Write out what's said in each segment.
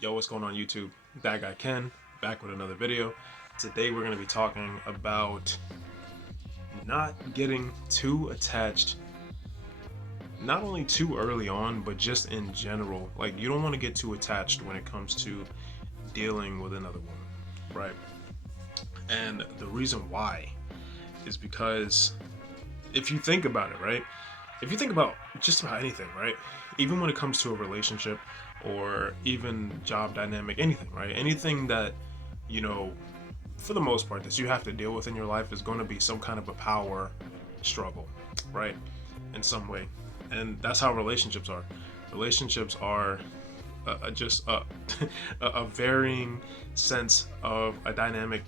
Yo, what's going on YouTube? That guy Ken, back with another video. Today we're going to be talking about not getting too attached, not only too early on, but just in general. Like, you don't want to get too attached when it comes to dealing with another woman, right? And the reason why is because if you think about it, right? If you think about just about anything, right? Even when it comes to a relationship or even job dynamic, anything, right? Anything that, you know, for the most part, that you have to deal with in your life is going to be some kind of a power struggle, right? In some way. And that's how relationships are. Relationships are just a varying sense of a dynamic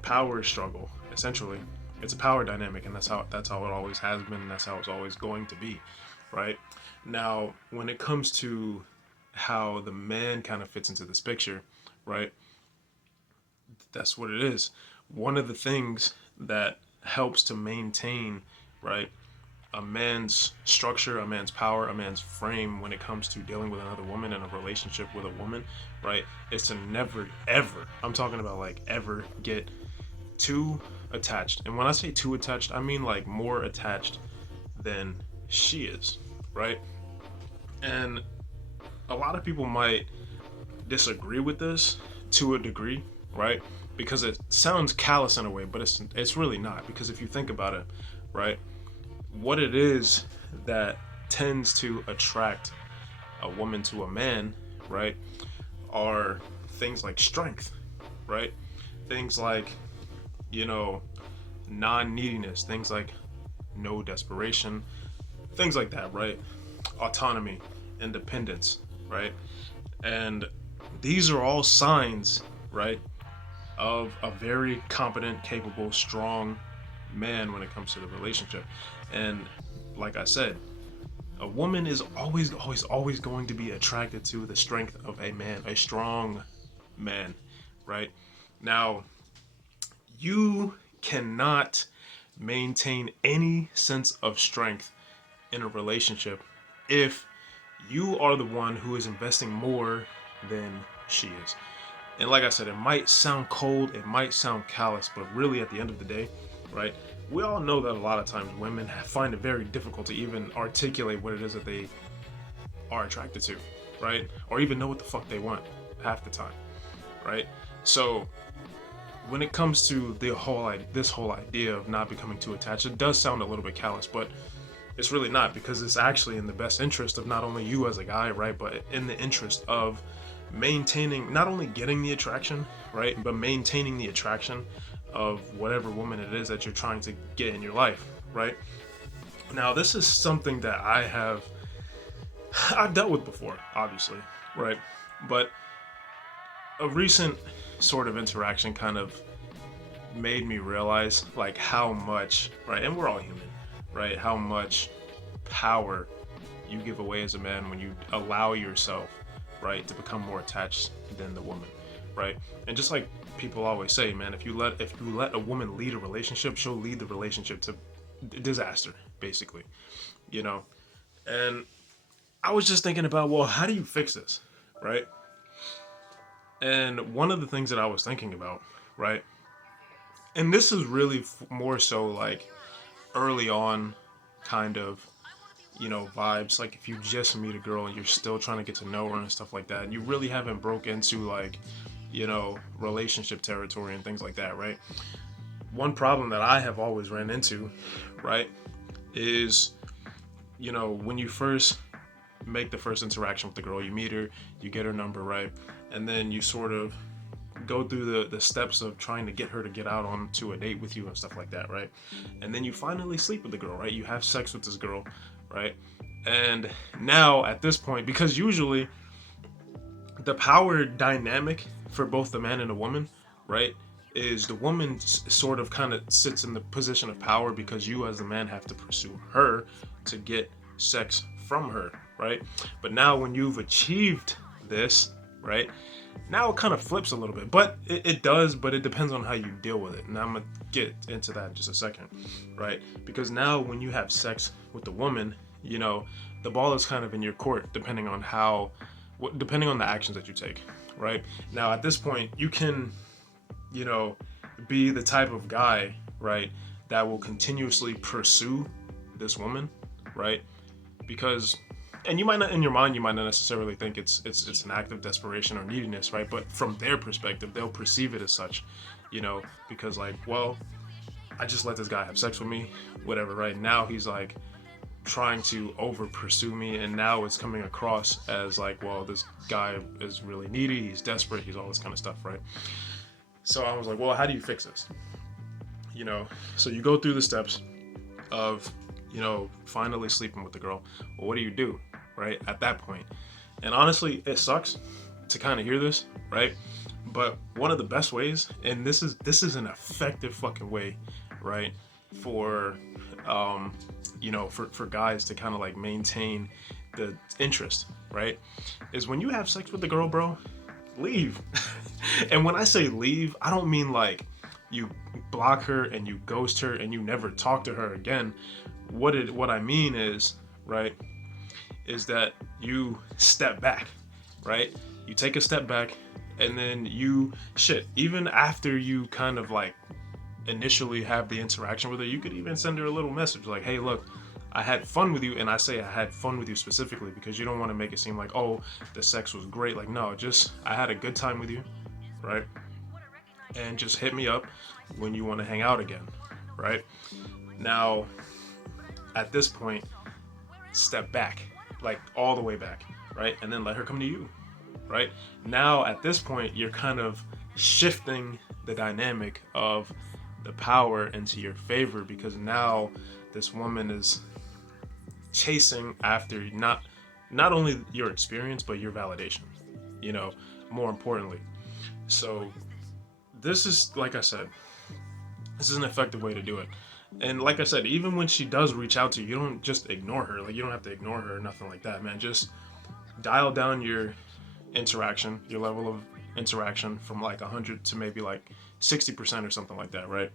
power struggle, essentially. It's a power dynamic, and that's how it always has been, and that's how it's always going to be, right? Now, when it comes to how the man kind of fits into this picture, right? That's what it is. One of the things that helps to maintain, right, a man's structure, a man's power, a man's frame when it comes to dealing with another woman and a relationship with a woman, right, is to never, ever, I'm talking about like ever get too attached. And when I say too attached, I mean like more attached than she is, right? And a lot of people might disagree with this to a degree, right? Because it sounds callous in a way, but it's really not. Because if you think about it, right, what it is that tends to attract a woman to a man, right, are things like strength, right? Things like, you know, non-neediness, things like no desperation, things like that, right? Autonomy, independence, right? And these are all signs, right, of a very competent, capable, strong man when it comes to the relationship. And like I said, a woman is always going to be attracted to the strength of a man, a strong man, right? Now, you cannot maintain any sense of strength in a relationship if you are the one who is investing more than she is. And like I said, it might sound cold, it might sound callous, but really at the end of the day, right? We all know that a lot of times women find it very difficult to even articulate what it is that they are attracted to, right? Or even know what the fuck they want half the time, right? So when it comes to this whole idea of not becoming too attached, it does sound a little bit callous, but it's really not, because it's actually in the best interest of not only you as a guy, right, but in the interest of maintaining, not only getting the attraction, right, but maintaining the attraction of whatever woman it is that you're trying to get in your life, right? Now, this is something that I've dealt with before, obviously, right? But a recent sort of interaction kind of made me realize like how much, right, and we're all human, right, how much power you give away as a man when you allow yourself, right, to become more attached than the woman, right? And just like people always say, man, if you let a woman lead a relationship, she'll lead the relationship to disaster, basically, you know. And I was just thinking about, well, how do you fix this, right? And one of the things that I was thinking about, right, and this is really more so like early on kind of, vibes. Like if you just meet a girl and you're still trying to get to know her and stuff like that, and you really haven't broke into like, relationship territory and things like that, right? One problem that I have always ran into, right, is, when you first make the first interaction with the girl, you meet her, you get her number, right? And then you sort of go through the steps of trying to get her to get out onto a date with you and stuff like that, right? And then you finally sleep with the girl, right? You have sex with this girl, right? And now at this point, because usually the power dynamic for both the man and the woman, right, is the woman sort of kind of sits in the position of power because you as the man have to pursue her to get sex from her, right? But now when you've achieved this, right, now it kind of flips a little bit, but it does, but it depends on how you deal with it. And I'm gonna get into that in just a second, right? Because now when you have sex with the woman, the ball is kind of in your court, depending on how depending on the actions that you take, right? Now at this point, you can, you know, be the type of guy, right, that will continuously pursue this woman, right? Because, and you might not, in your mind, you might not necessarily think it's an act of desperation or neediness, right? But from their perspective, they'll perceive it as such, you know, because like, well, I just let this guy have sex with me, whatever, right? Now he's like trying to over pursue me, and now it's coming across as like, well, this guy is really needy, he's desperate, he's all this kind of stuff, right? So I was like, well, how do you fix this? You know, so you go through the steps of, you know, finally sleeping with the girl. Well, what do you do, right, at that point? And honestly, it sucks to kind of hear this, right? But one of the best ways, and this is an effective fucking way, right, for you know, for guys to kind of like maintain the interest, right, is when you have sex with the girl, bro, leave. And when I say leave, I don't mean like you block her and you ghost her and you never talk to her again. What I mean is, right, is that you step back, right? You take a step back, and then you, even after you kind of like initially have the interaction with her, you could even send her a little message like, hey, look, I had fun with you. And I say I had fun with you specifically because you don't want to make it seem like, oh, the sex was great. Like, no, just I had a good time with you, right? And just hit me up when you want to hang out again, right? Now, at this point, step back, like all the way back, right? And then let her come to you, right? Now, at this point, you're kind of shifting the dynamic of the power into your favor, because now this woman is chasing after not only your experience, but your validation, you know, more importantly. So this is, like I said, this is an effective way to do it. And like I said, even when she does reach out to you, you don't just ignore her. Like, you don't have to ignore her or nothing like that, man. Just dial down your interaction, your level of interaction from like 100 to maybe like 60% or something like that, right?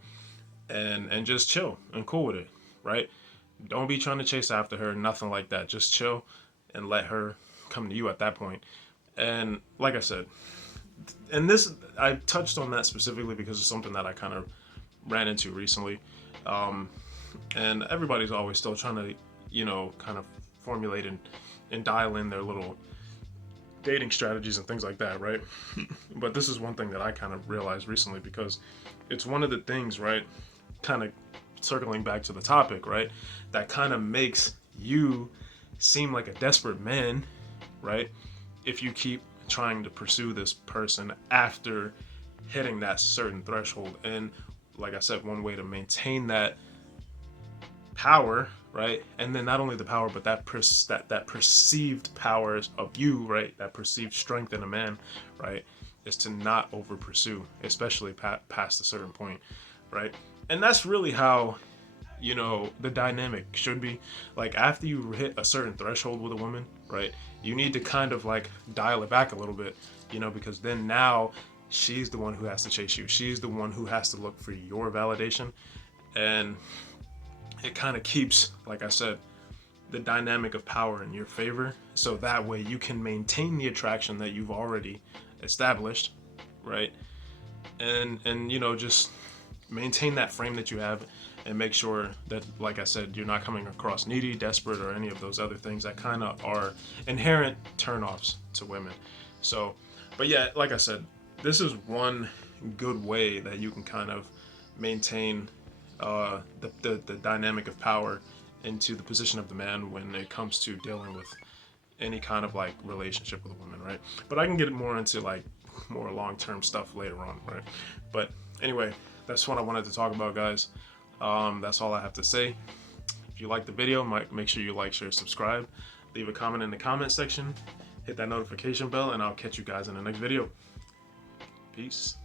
And just chill and cool with it, right? Don't be trying to chase after her, nothing like that. Just chill and let her come to you at that point. And like I said, and this, I touched on that specifically because it's something that I kind of ran into recently. And everybody's always still trying to, you know, kind of formulate and dial in their little dating strategies and things like that, right? But this is one thing that I kind of realized recently, because it's one of the things, right, kind of circling back to the topic, right, that kind of makes you seem like a desperate man, right, if you keep trying to pursue this person after hitting that certain threshold. And like I said, one way to maintain that power, right, and then not only the power, but that perceived powers of you, right, that perceived strength in a man, right, is to not over pursue, especially past a certain point, right? And that's really how, you know, the dynamic should be. Like, after you hit a certain threshold with a woman, right, you need to kind of like dial it back a little bit, you know, because then now she's the one who has to chase you. She's the one who has to look for your validation. And it kind of keeps, like I said, the dynamic of power in your favor. So that way you can maintain the attraction that you've already established, right? And you know, just maintain that frame that you have, and make sure that, like I said, you're not coming across needy, desperate, or any of those other things that kind of are inherent turnoffs to women. So, but yeah, like I said, this is one good way that you can kind of maintain the dynamic of power into the position of the man when it comes to dealing with any kind of like relationship with a woman, right? But I can get more into like more long-term stuff later on, right? But anyway, that's what I wanted to talk about, guys. That's all I have to say. If you like the video, make sure you like, share, subscribe, leave a comment in the comment section, hit that notification bell, and I'll catch you guys in the next video. Peace.